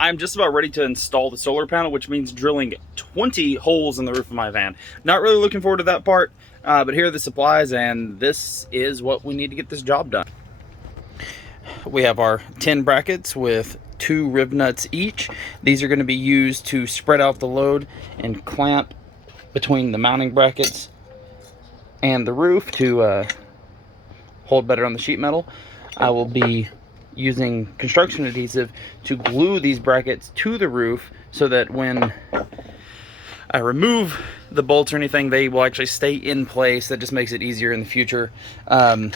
I'm just about ready to install the solar panel, which means drilling 20 holes in the roof of my van. Not really looking forward to that part, but here are the supplies, and this is what we need to get this job done. We have our 10 brackets with 2 rib nuts each. These are going to be used to spread out the load and clamp between the mounting brackets and the roof to hold better on the sheet metal. I will be using construction adhesive to glue these brackets to the roof so that when I remove the bolts or anything, they will actually stay in place. That just makes it easier in the future. I'm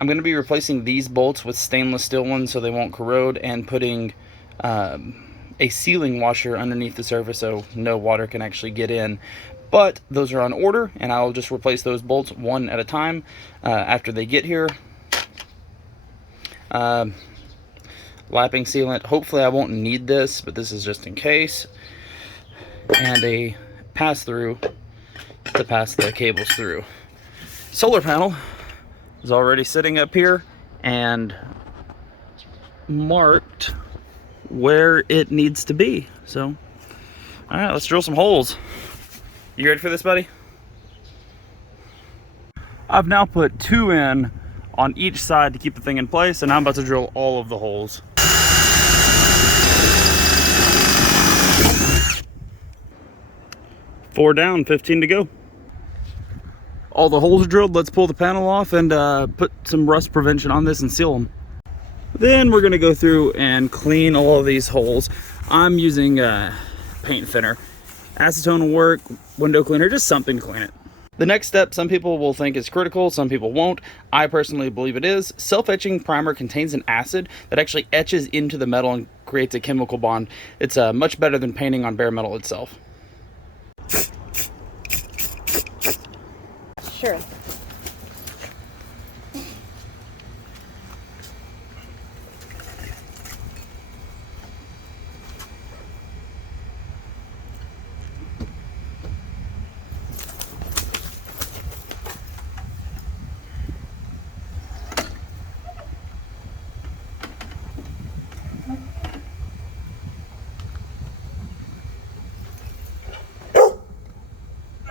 going to be replacing these bolts with stainless steel ones so they won't corrode, and putting a sealing washer underneath the surface so no water can actually get in. But those are on order, and I'll just replace those bolts one at a time after they get here. Lapping sealant, hopefully I won't need this, but this is just in case. And a pass-through to pass the cables through. Solar panel is already sitting up here and marked where it needs to be. So, all right, let's drill some holes. You ready for this, buddy? I've now put 2 in on each side to keep the thing in place, and I'm about to drill all of the holes. Four down, 15 to go. All the holes are drilled. Let's pull the panel off and put some rust prevention on this and seal them. Then we're gonna go through and clean all of these holes. I'm using paint thinner. Acetone will work, window cleaner, just something to clean it. The next step, some people will think is critical, some people won't. I personally believe it is. Self-etching primer contains an acid that actually etches into the metal and creates a chemical bond. It's much better than painting on bare metal itself. Sure.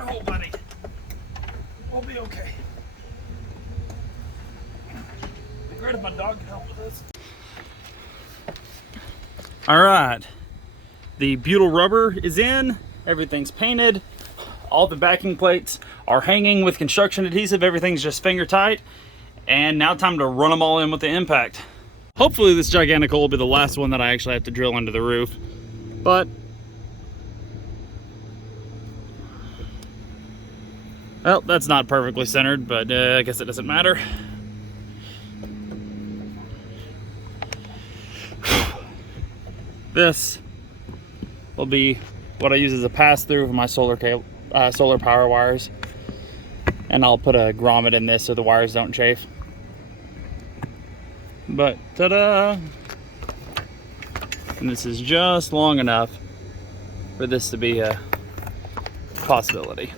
Oh, buddy. We'll be okay. Be great if my dog could help with this. All right. The butyl rubber is in. Everything's painted. All the backing plates are hanging with construction adhesive. Everything's just finger tight. And now time to run them all in with the impact. Hopefully this gigantic hole will be the last one that I actually have to drill into the roof. But well, that's not perfectly centered, but I guess it doesn't matter. This will be what I use as a pass-through for my solar power wires. And I'll put a grommet in this so the wires don't chafe. But ta-da! And this is just long enough for this to be a possibility.